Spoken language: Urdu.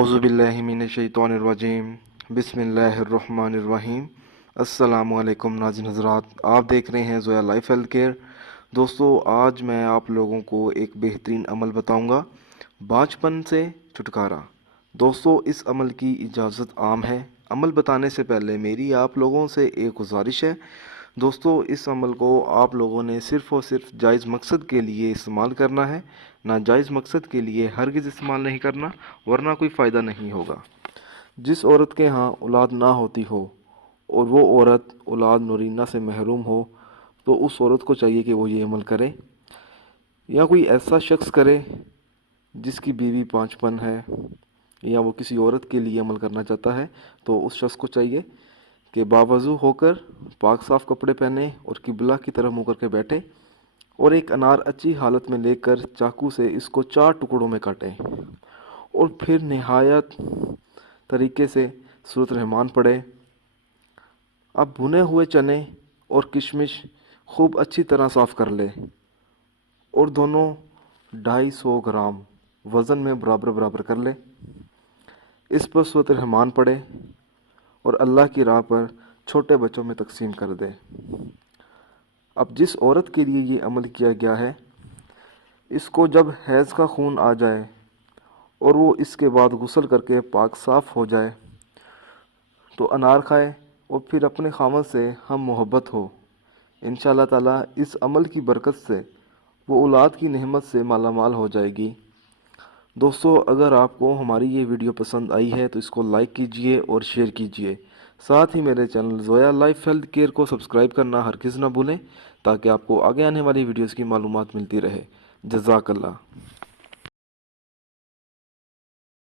اعوذ باللہ من الشیطان الرجیم بسم اللہ الرحمن الرحیم۔ السلام علیکم ناظرین حضرات، آپ دیکھ رہے ہیں زویا لائف ہیلتھ کیئر۔ دوستو، آج میں آپ لوگوں کو ایک بہترین عمل بتاؤں گا، باجپن سے چھٹکارا۔ دوستو، اس عمل کی اجازت عام ہے۔ عمل بتانے سے پہلے میری آپ لوگوں سے ایک گزارش ہے۔ دوستو، اس عمل کو آپ لوگوں نے صرف اور صرف جائز مقصد کے لیے استعمال کرنا ہے، ناجائز مقصد کے لیے ہرگز استعمال نہیں کرنا، ورنہ کوئی فائدہ نہیں ہوگا۔ جس عورت کے ہاں اولاد نہ ہوتی ہو اور وہ عورت اولاد نورینہ سے محروم ہو، تو اس عورت کو چاہیے کہ وہ یہ عمل کرے، یا کوئی ایسا شخص کرے جس کی بیوی پانچپن ہے یا وہ کسی عورت کے لیے عمل کرنا چاہتا ہے، تو اس شخص کو چاہیے کہ باوضو ہو کر پاک صاف کپڑے پہنے اور قبلہ کی طرف منہ کر کے بیٹھے، اور ایک انار اچھی حالت میں لے کر چاقو سے اس کو 4 ٹکڑوں میں کاٹیں، اور پھر نہایت طریقے سے سورۃ الرحمن پڑھے۔ اب بھنے ہوئے چنے اور کشمش خوب اچھی طرح صاف کر لے، اور دونوں 250 گرام وزن میں برابر برابر کر لے۔ اس پر سورۃ الرحمن پڑھے اور اللہ کی راہ پر چھوٹے بچوں میں تقسیم کر دے۔ اب جس عورت کے لیے یہ عمل کیا گیا ہے، اس کو جب حیض کا خون آ جائے اور وہ اس کے بعد غسل کر کے پاک صاف ہو جائے، تو انار کھائے اور پھر اپنے خاوند سے ہم محبت ہو۔ انشاءاللہ تعالیٰ اس عمل کی برکت سے وہ اولاد کی نعمت سے مالا مال ہو جائے گی۔ دوستو، اگر آپ کو ہماری یہ ویڈیو پسند آئی ہے تو اس کو لائک کیجئے اور شیئر کیجئے۔ ساتھ ہی میرے channel Zoya life health care کو سبسکرائب کرنا ہرگز نہ بھولیں، تاکہ آپ کو آگے آنے والی ویڈیوز کی معلومات ملتی رہے۔ جزاک اللہ۔